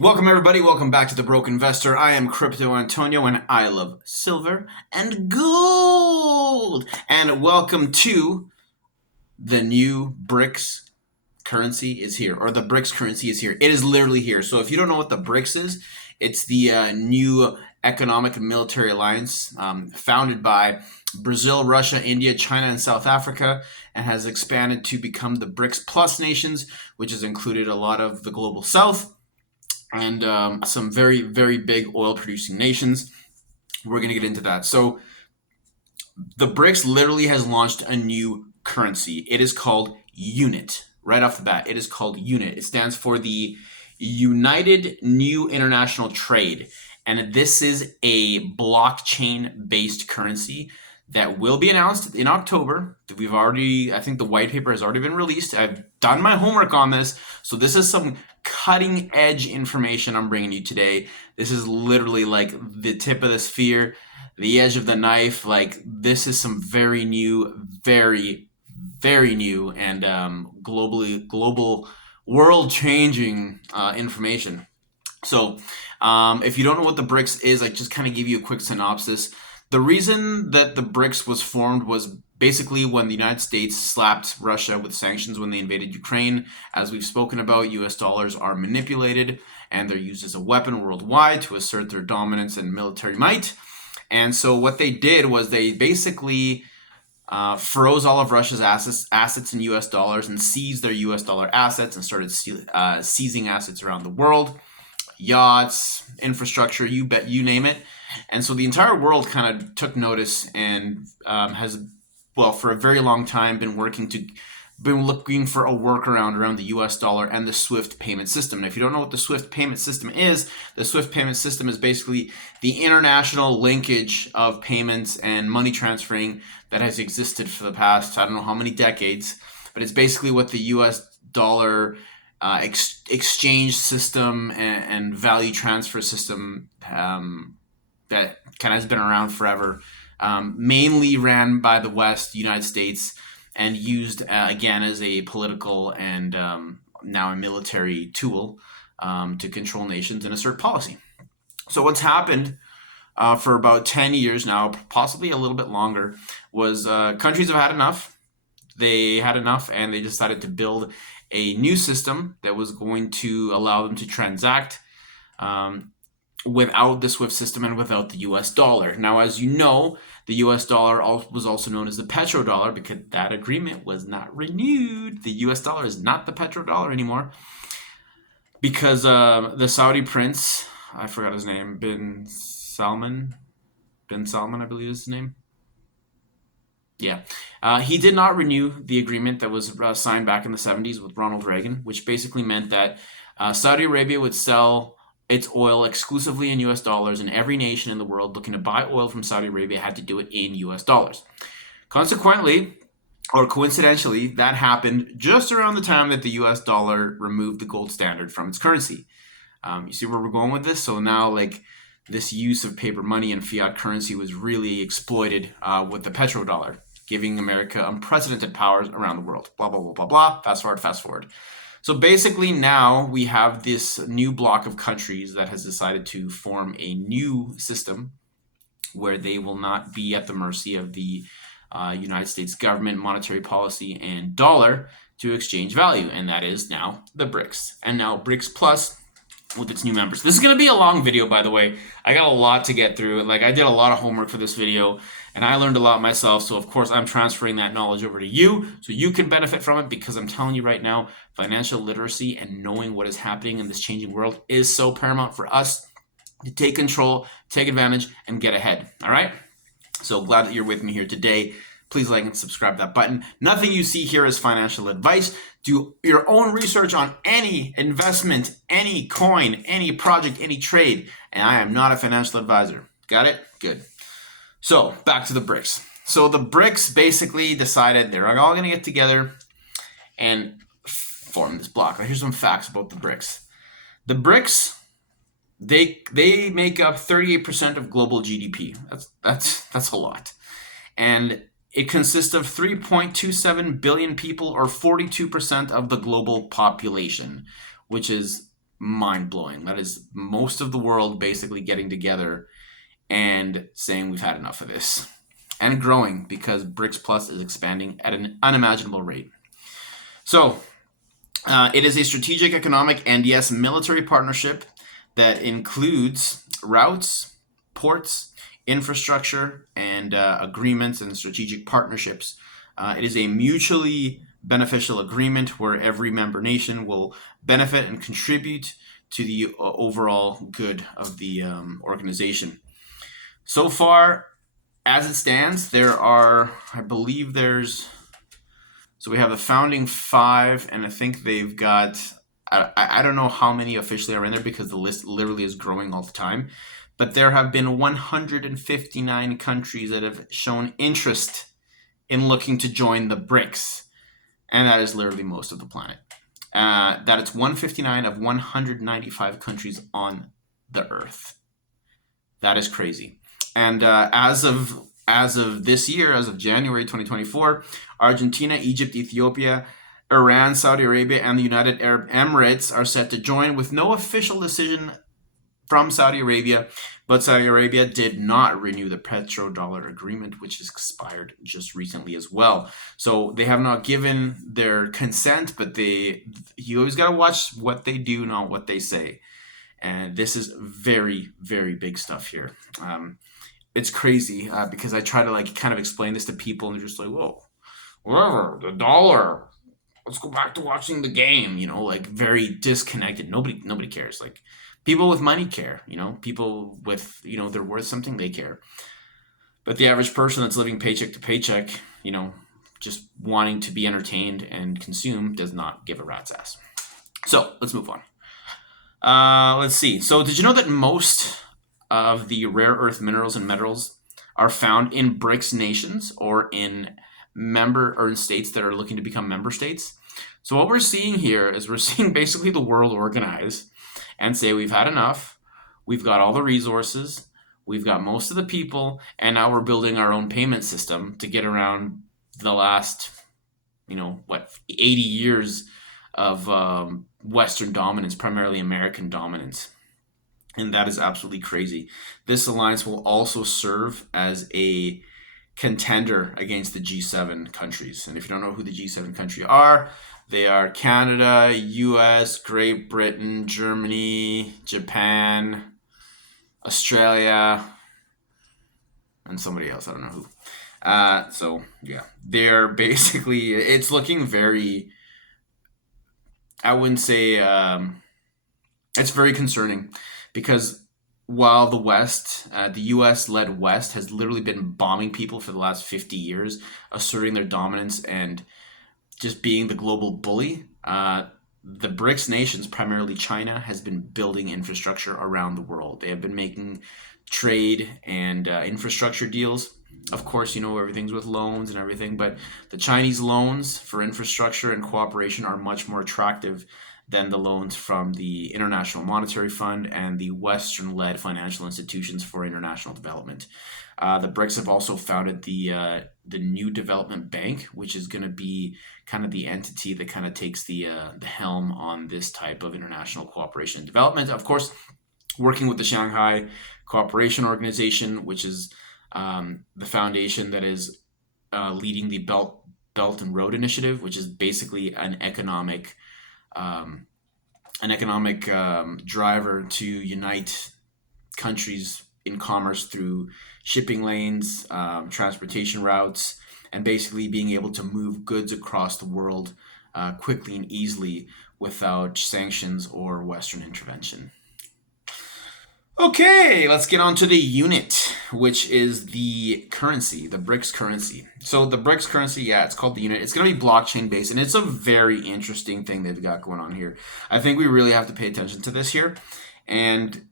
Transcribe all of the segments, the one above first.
Welcome everybody, welcome back to The Broke Investor. I am Crypto Antonio and I love silver and gold. And welcome to the new BRICS currency is here, or the BRICS currency is here. It is literally here. So if you don't know what the BRICS is, it's the new economic and military alliance founded by Brazil, Russia, India, China, and South Africa, and has expanded to become the BRICS Plus nations, which has included a lot of the global south and some very, very big oil producing nations. We're going to get into that. So the BRICS literally has launched a new currency. It is called UNIT. Right off the bat, it is called UNIT. It stands for the United New International Trade. And this is a blockchain based currency that will be announced in October. I think the white paper has already been released. I've done my homework on this. So this is some cutting edge information I'm bringing you today. This is literally like the tip of the spear, the edge of the knife. Like this is some very new, very new and global world changing information. So if you don't know what the BRICS is, I just kind of give you a quick synopsis. The reason that the BRICS was formed was basically when the United States slapped Russia with sanctions when they invaded Ukraine. As we've spoken about, US dollars are manipulated and they're used as a weapon worldwide to assert their dominance and military might. And so what they did was they basically froze all of Russia's assets in US dollars and seized their US dollar assets and started seizing assets around the world. Yachts, infrastructure, you name it. And so the entire world kind of took notice and has, well, for a very long time been looking for a workaround around the US dollar and the SWIFT payment system. And if you don't know what the SWIFT payment system is, the SWIFT payment system is basically the international linkage of payments and money transferring that has existed for the past, I don't know how many decades, but it's basically what the US dollar exchange system and value transfer system that kind of has been around forever, mainly ran by the West, United States, and used again as a political and now a military tool to control nations and assert policy. So what's happened for about 10 years now, possibly a little bit longer, was countries have had enough. They had enough and they decided to build a new system that was going to allow them to transact without the SWIFT system and without the US dollar. Now, as you know, the US dollar was also known as the petrodollar because that agreement was not renewed. The US dollar is not the petrodollar anymore because the Saudi prince, I forgot his name, bin Salman, I believe is his name. Yeah. He did not renew the agreement that was signed back in the 70s with Ronald Reagan, which basically meant that Saudi Arabia would sell its oil exclusively in US dollars, and every nation in the world looking to buy oil from Saudi Arabia had to do it in US dollars. Consequently, or coincidentally, that happened just around the time that the US dollar removed the gold standard from its currency. You see where we're going with this? So now, like, this use of paper money and fiat currency was really exploited with the petrodollar, giving America unprecedented powers around the world. Blah, blah, blah, blah, blah. Fast forward. So basically now we have this new block of countries that has decided to form a new system where they will not be at the mercy of the United States government, monetary policy, and dollar to exchange value. And that is now the BRICS. And now BRICS Plus with its new members. This is going to be a long video, by the way. I got a lot to get through. Like, I did a lot of homework for this video, and I learned a lot myself. So, of course, I'm transferring that knowledge over to you so you can benefit from it, because I'm telling you right now, financial literacy and knowing what is happening in this changing world is so paramount for us to take control, take advantage, and get ahead. All right? So glad that you're with me here today. Please like and subscribe to that button. Nothing you see here is financial advice. Do your own research on any investment, any coin, any project, any trade. And I am not a financial advisor. Got it? Good. So back to the BRICS. So the BRICS basically decided they're all going to get together and form this block. Now, here's some facts about the BRICS. The BRICS, they make up 38% of global GDP. That's a lot. And it consists of 3.27 billion people, or 42% of the global population, which is mind-blowing. That is most of the world basically getting together and saying we've had enough of this. And growing, because BRICS Plus is expanding at an unimaginable rate. So, it is a strategic, economic, and yes, military partnership that includes routes, ports, infrastructure, and agreements and strategic partnerships. It is a mutually beneficial agreement where every member nation will benefit and contribute to the overall good of the organization. So far, as it stands, there are, I believe there's, so we have the founding five, and I think they've got, I don't know how many officially are in there because the list literally is growing all the time. But there have been 159 countries that have shown interest in looking to join the BRICS. And that is literally most of the planet. That it's 159 of 195 countries on the earth. That is crazy. And as of this year, as of January 2024, Argentina, Egypt, Ethiopia, Iran, Saudi Arabia, and the United Arab Emirates are set to join with no official decision from Saudi Arabia. But Saudi Arabia did not renew the petrodollar agreement, which has expired just recently as well. So they have not given their consent, but you always got to watch what they do, not what they say. And this is very, very big stuff here. It's crazy because I try to like kind of explain this to people, and they're just like, "Whoa, whatever, the dollar. Let's go back to watching the game." Like very disconnected. Nobody cares. Like people with money care. People with they're worth something. They care. But the average person that's living paycheck to paycheck, just wanting to be entertained and consume, does not give a rat's ass. So let's move on. Let's see. So did you know that most of the rare earth minerals and metals are found in BRICS nations or in states that are looking to become member states? So what we're seeing here is we're seeing basically the world organize and say we've had enough. We've got all the resources. We've got most of the people, and now we're building our own payment system to get around the last, 80 years of Western dominance, primarily American dominance. And that is absolutely crazy. This alliance will also serve as a contender against the G7 countries. And if you don't know who the G7 countries are, they are Canada, US, Great Britain, Germany, Japan, Australia, and somebody else. I don't know who. So, yeah, they're basically, it's looking very, I wouldn't say, it's very concerning because while the US-led West has literally been bombing people for the last 50 years, asserting their dominance and just being the global bully, the BRICS nations, primarily China, has been building infrastructure around the world. They have been making trade and infrastructure deals. Of course, everything's with loans and everything, but the Chinese loans for infrastructure and cooperation are much more attractive than the loans from the International Monetary Fund and the Western-led financial institutions for international development. The BRICS have also founded the New Development Bank, which is going to be kind of the entity that kind of takes the helm on this type of international cooperation and development. Of course, working with the Shanghai Cooperation Organization, which is the foundation that is leading the Belt and Road Initiative, which is basically an economic driver to unite countries in commerce through shipping lanes, transportation routes, and basically being able to move goods across the world quickly and easily without sanctions or Western intervention. Okay, let's get on to the unit, which is the currency, the BRICS currency. So the BRICS currency, it's called the unit. It's going to be blockchain based, and it's a very interesting thing they've got going on here. I think we really have to pay attention to this here. And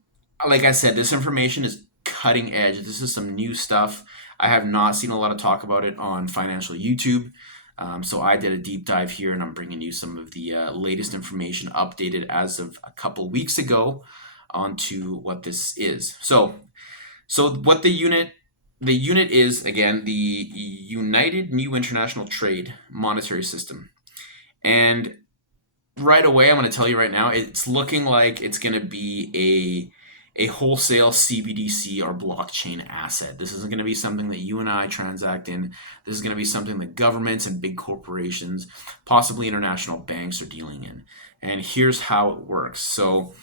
like I said, this information is cutting edge. This is some new stuff. I have not seen a lot of talk about it on financial YouTube. So I did a deep dive here, and I'm bringing you some of the latest information updated as of a couple weeks ago onto what this is. So what the unit is, again, the United New International Trade Monetary System. And right away, I'm going to tell you right now, it's looking like it's going to be a wholesale CBDC or blockchain asset. This isn't going to be something that you and I transact in. This is going to be something that governments and big corporations, possibly international banks, are dealing in. And here's how it works. So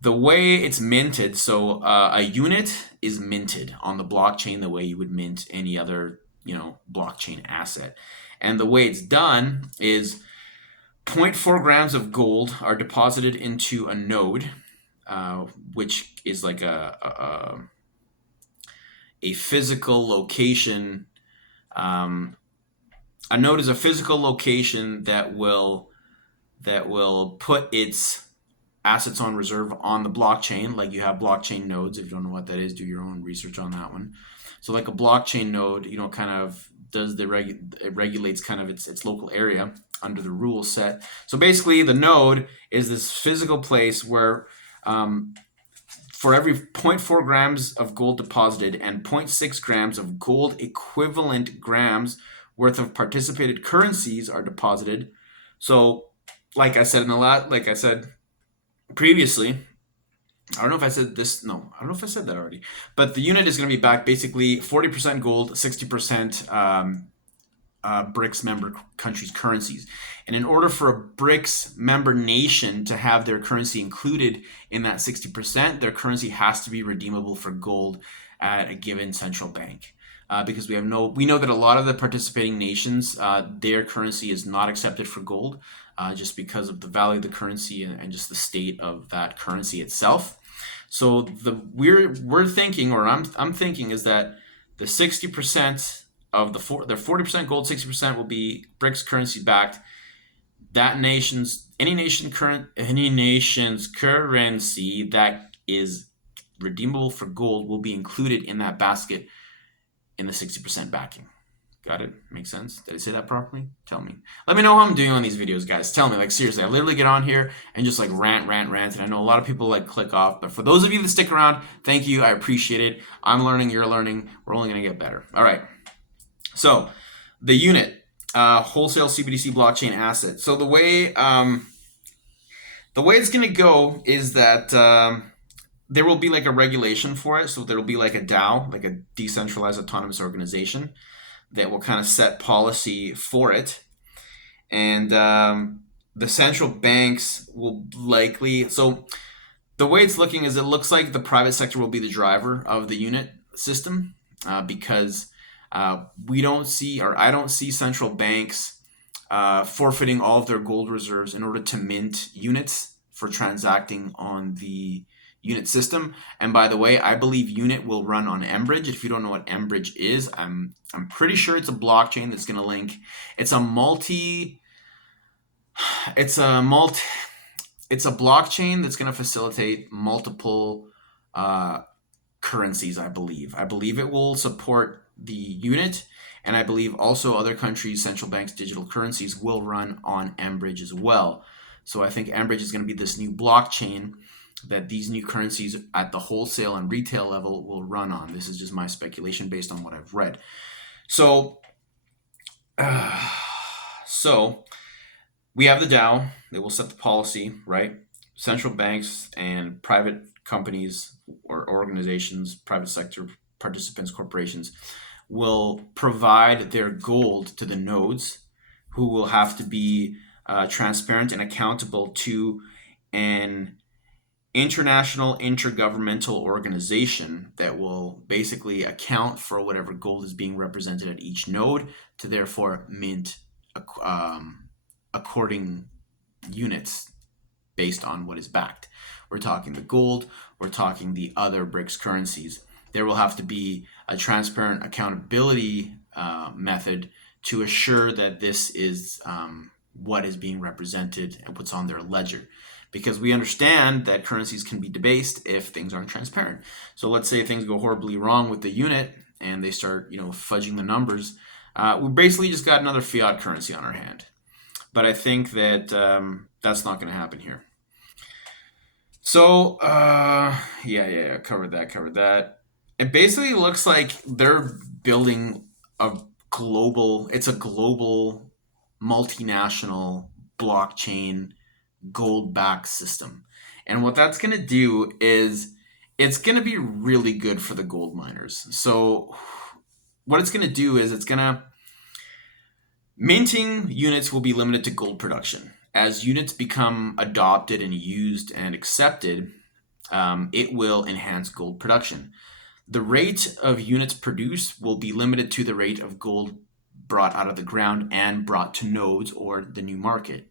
the way it's minted, so a unit is minted on the blockchain the way you would mint any other, blockchain asset. And the way it's done is zero point 0.4 grams of gold are deposited into a node, which is like a physical location. A node is a physical location that will put its assets on reserve on the blockchain. Like you have blockchain nodes. If you don't know what that is, do your own research on that one. So like a blockchain node, kind of does it regulates kind of its local area under the rule set. So basically, the node is this physical place where for every 0.4 grams of gold deposited and 0.6 grams of gold equivalent grams worth of participated currencies are deposited. So, like I said previously, I don't know if I said this. No, I don't know if I said that already. But the unit is going to be backed basically 40% gold, 60% BRICS member countries' currencies. And in order for a BRICS member nation to have their currency included in that 60%, their currency has to be redeemable for gold at a given central bank. Because we know that a lot of the participating nations, their currency is not accepted for gold, just because of the value of the currency and just the state of that currency itself. So we're thinking, or I'm thinking, is that the 60% of the 40% gold, 60% will be BRICS currency backed. Any nation's currency that is redeemable for gold will be included in that basket in the 60% backing. Got it? Makes sense? Did I say that properly? Tell me. Let me know how I'm doing on these videos, guys. Tell me, like, seriously. I literally get on here and just like rant. And I know a lot of people like click off, but for those of you that stick around, thank you. I appreciate it. I'm learning, you're learning. We're only going to get better. All right. So the unit, wholesale CBDC blockchain asset. So the way it's going to go is that there will be like a regulation for it. So there will be like a DAO, like a decentralized autonomous organization, that will kind of set policy for it. And the central banks will likely, so the way it's looking is it looks like the private sector will be the driver of the unit system, because I don't see central banks forfeiting all of their gold reserves in order to mint units for transacting on the unit system. And by the way, I believe unit will run on Mbridge. If you don't know what Mbridge is, I'm pretty sure it's a blockchain that's going to link. It's a blockchain that's going to facilitate multiple currencies. I believe it will support the unit, and I believe also other countries' central banks' digital currencies will run on Mbridge as well. So I think Mbridge is going to be this new blockchain that these new currencies at the wholesale and retail level will run on. This is just my speculation based on what I've read. So we have the DAO. They will set the policy, right? Central banks and private companies or organizations, private sector participants, corporations, will provide their gold to the nodes, who will have to be transparent and accountable to an international intergovernmental organization that will basically account for whatever gold is being represented at each node, to therefore mint according units based on what is backed. We're talking the gold, we're talking the other BRICS currencies. There will have to be a transparent accountability method to assure that this is what is being represented and what's on their ledger. Because we understand that currencies can be debased if things aren't transparent. So let's say things go horribly wrong with the unit and they start, fudging the numbers. We basically just got another fiat currency on our hand. But I think that that's not going to happen here. So, covered that. It basically looks like they're building it's a global multinational blockchain gold-backed system. And what that's going to do is it's going to be really good for the gold miners. So what it's going to do is it's going to minting units will be limited to gold production. As units become adopted and used and accepted, it will enhance gold production. The rate of units produced will be limited to the rate of gold brought out of the ground and brought to nodes or the new market.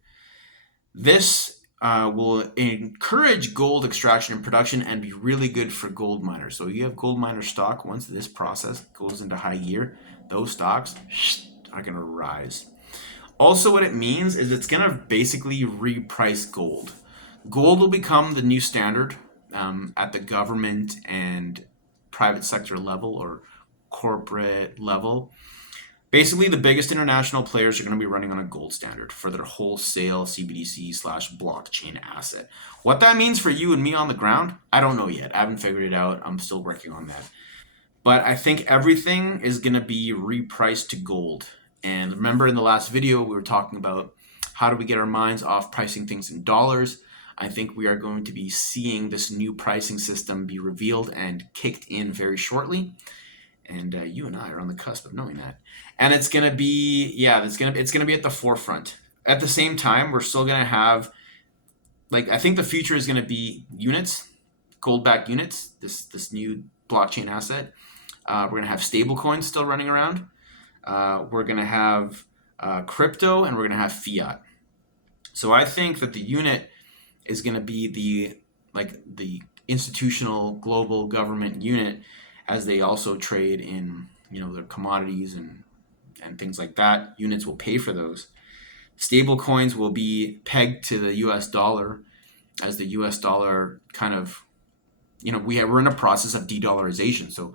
This will encourage gold extraction and production and be really good for gold miners. So you have gold miner stock. Once this process goes into high gear, those stocks are going to rise. Also, what it means is it's going to basically reprice gold. Gold will become the new standard at the government and private sector level or corporate level. Basically, the biggest international players are going to be running on a gold standard for their wholesale CBDC / blockchain asset. What that means for you and me on the ground, I don't know yet. I haven't figured it out. I'm still working on that. But I think everything is going to be repriced to gold. And remember in the last video, we were talking about how do we get our minds off pricing things in dollars. I think we are going to be seeing this new pricing system be revealed and kicked in very shortly. And you and I are on the cusp of knowing that. And it's gonna be, it's gonna be at the forefront. At the same time, we're still gonna have, I think the future is gonna be units, gold-backed units. This new blockchain asset. We're gonna have stable coins still running around. We're gonna have crypto, and we're gonna have fiat. So I think that the unit is gonna be the institutional global government unit, as they also trade in their commodities and things like that. Units will pay for those. Stable coins will be pegged to the US dollar, as the US dollar kind of, we're in a process of de-dollarization. So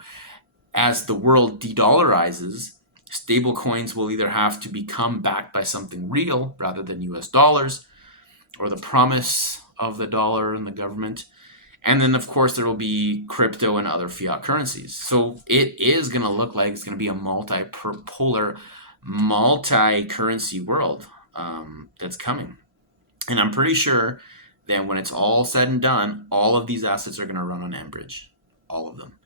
as the world de-dollarizes, stable coins will either have to become backed by something real rather than US dollars, or the promise of the dollar and the government. And then, of course, there will be crypto and other fiat currencies. So it is going to look like it's going to be a multi-polar, multi-currency world that's coming. And I'm pretty sure that when it's all said and done, all of these assets are going to run on Enbridge. All of them.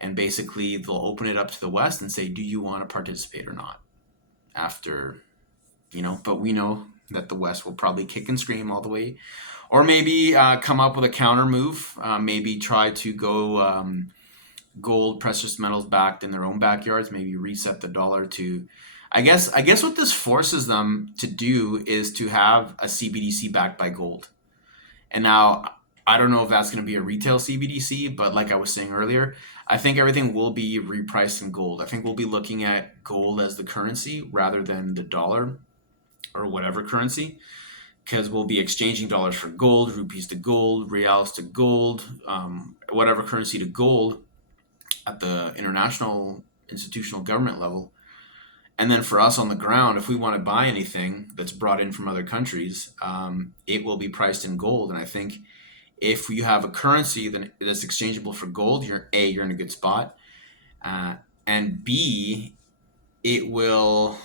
And basically, they'll open it up to the West and say, do you want to participate or not? After, but we know that the West will probably kick and scream all the way. Or maybe come up with a counter move. Maybe try to go gold, precious metals backed in their own backyards. Maybe reset the dollar to, I guess what this forces them to do is to have a CBDC backed by gold. And now I don't know if that's going to be a retail CBDC, but like I was saying earlier, I think everything will be repriced in gold. I think we'll be looking at gold as the currency rather than the dollar or whatever currency. Because we'll be exchanging dollars for gold, rupees to gold, reals to gold, whatever currency to gold at the international institutional government level. And then for us on the ground, if we want to buy anything that's brought in from other countries, it will be priced in gold. And I think if you have a currency that's exchangeable for gold, you're in a good spot. And B, it will...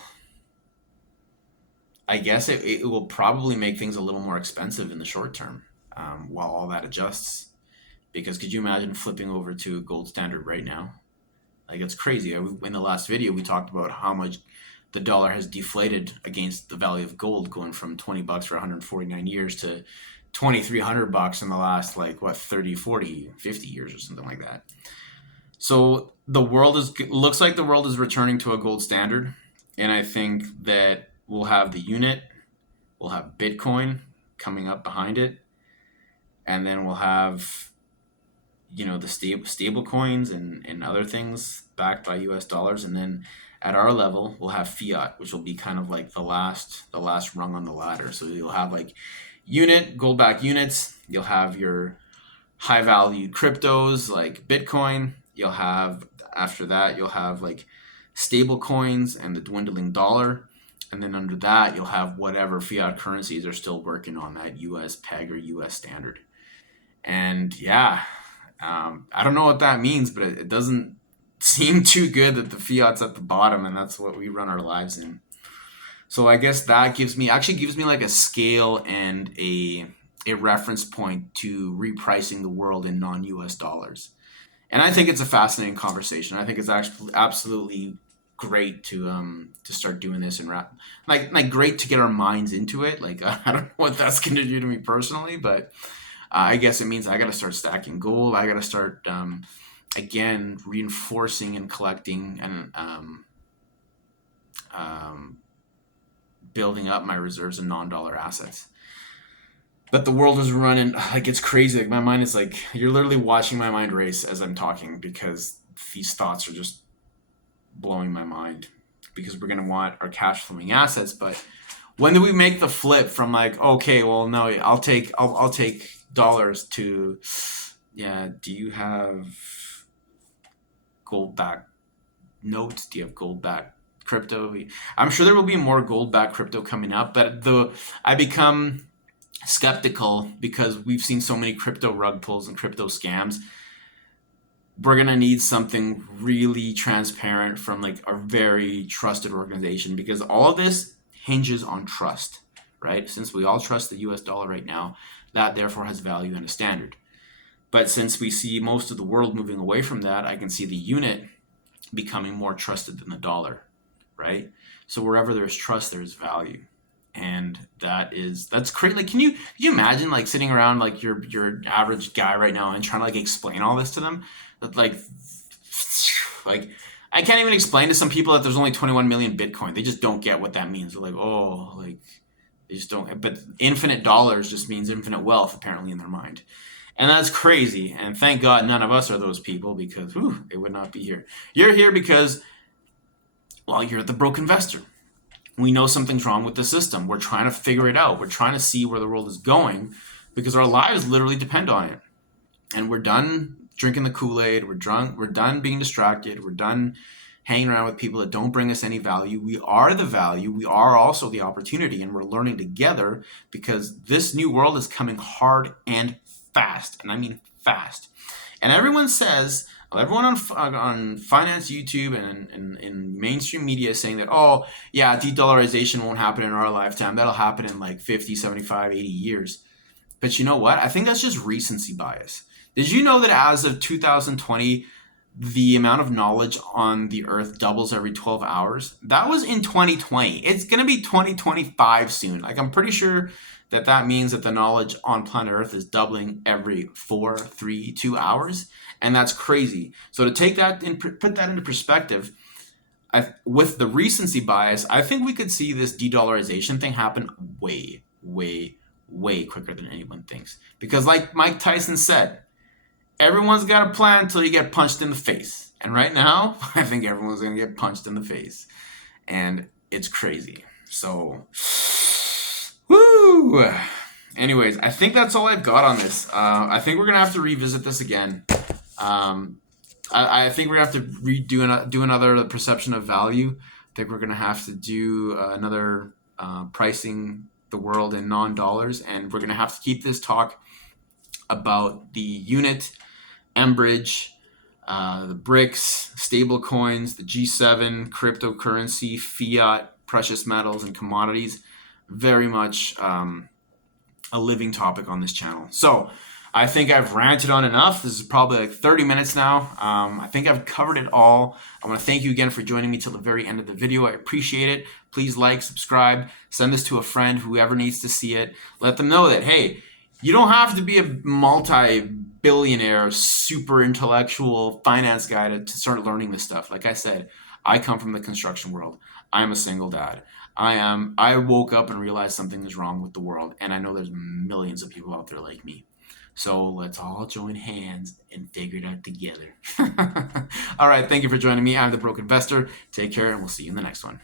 I guess it will probably make things a little more expensive in the short term while all that adjusts. Because could you imagine flipping over to a gold standard right now? It's crazy. In the last video, we talked about how much the dollar has deflated against the value of gold, going from $20 for 149 years to $2,300 in the last 30, 40, 50 years or something like that. So looks like the world is returning to a gold standard, and I think that we'll have the unit, we'll have Bitcoin coming up behind it, and then we'll have, the stable coins and other things backed by US dollars. And then at our level, we'll have fiat, which will be kind of like the last rung on the ladder. So you'll have gold-backed units, you'll have your high-value cryptos like Bitcoin, after that, you'll have stable coins and the dwindling dollar. And then under that, you'll have whatever fiat currencies are still working on that US peg or US standard. And I don't know what that means, but it doesn't seem too good that the fiat's at the bottom, and that's what we run our lives in. So I guess that gives me like a scale and a reference point to repricing the world in non-US dollars. And I think it's a fascinating conversation. I think it's actually absolutely great to start doing this and like great to get our minds into it. Like I don't know what that's going to do to me personally, but I guess it means I got to start stacking gold. I got to start again reinforcing and collecting and um, building up my reserves in non-dollar assets. But the world is running like it's crazy. Like my mind is like you're literally watching my mind race as I'm talking because these thoughts are just blowing my mind. Because we're gonna want our cash flowing assets, but when do we make the flip from like okay, well no, I'll take dollars to yeah. Do you have gold backed notes? Do you have gold backed crypto? I'm sure there will be more gold backed crypto coming up, but I become skeptical because we've seen so many crypto rug pulls and crypto scams. We're gonna need something really transparent from like a very trusted organization because all of this hinges on trust, right? Since we all trust the US dollar right now, that therefore has value and a standard. But since we see most of the world moving away from that, I can see the unit becoming more trusted than the dollar, right? So wherever there's trust, there's value. And that's crazy. Like, can you imagine like sitting around like your average guy right now and trying to like explain all this to them? That like I can't even explain to some people that there's only 21 million Bitcoin. They just don't get what that means. They're like, oh, like they just don't. But infinite dollars just means infinite wealth apparently in their mind, and that's crazy. And thank God none of us are those people because they would not be here. You're here because well, you're the broke investor. We know something's wrong with the system. We're trying to figure it out. We're trying to see where the world is going because our lives literally depend on it. And we're done drinking the Kool-Aid. We're drunk. We're done being distracted. We're done hanging around with people that don't bring us any value. We are the value. We are also the opportunity. And we're learning together because this new world is coming hard and fast. And I mean fast. And everyone on finance YouTube and in mainstream media is saying that, oh, yeah, de-dollarization won't happen in our lifetime. That'll happen in like 50, 75, 80 years. But you know what? I think that's just recency bias. Did you know that as of 2020, the amount of knowledge on the earth doubles every 12 hours? That was in 2020. It's going to be 2025 soon. Like, I'm pretty sure that means that the knowledge on planet Earth is doubling every 4, 3, 2 hours. And that's crazy. So to take that and put that into perspective, with the recency bias, I think we could see this de-dollarization thing happen way, way, way quicker than anyone thinks. Because like Mike Tyson said, everyone's got a plan until you get punched in the face. And right now, I think everyone's going to get punched in the face. And it's crazy. So, woo! Anyways, I think that's all I've got on this. I think we're going to have to revisit this again. I think we're going to have to do another perception of value. I think we're going to have to do another pricing the world in non-dollars. And we're going to have to keep this talk about the unit, Enbridge, the BRICS, stable coins, the G7, cryptocurrency, fiat, precious metals, and commodities. Very much a living topic on this channel. So I think I've ranted on enough. This is probably like 30 minutes now. I think I've covered it all. I want to thank you again for joining me till the very end of the video. I appreciate it. Please like, subscribe, send this to a friend, whoever needs to see it. Let them know that, hey, you don't have to be a multi-billionaire, super intellectual finance guy to start learning this stuff. Like I said, I come from the construction world. I'm a single dad. I woke up and realized something is wrong with the world. And I know there's millions of people out there like me. So let's all join hands and figure it out together. All right. Thank you for joining me. I'm the Broke Investor. Take care and we'll see you in the next one.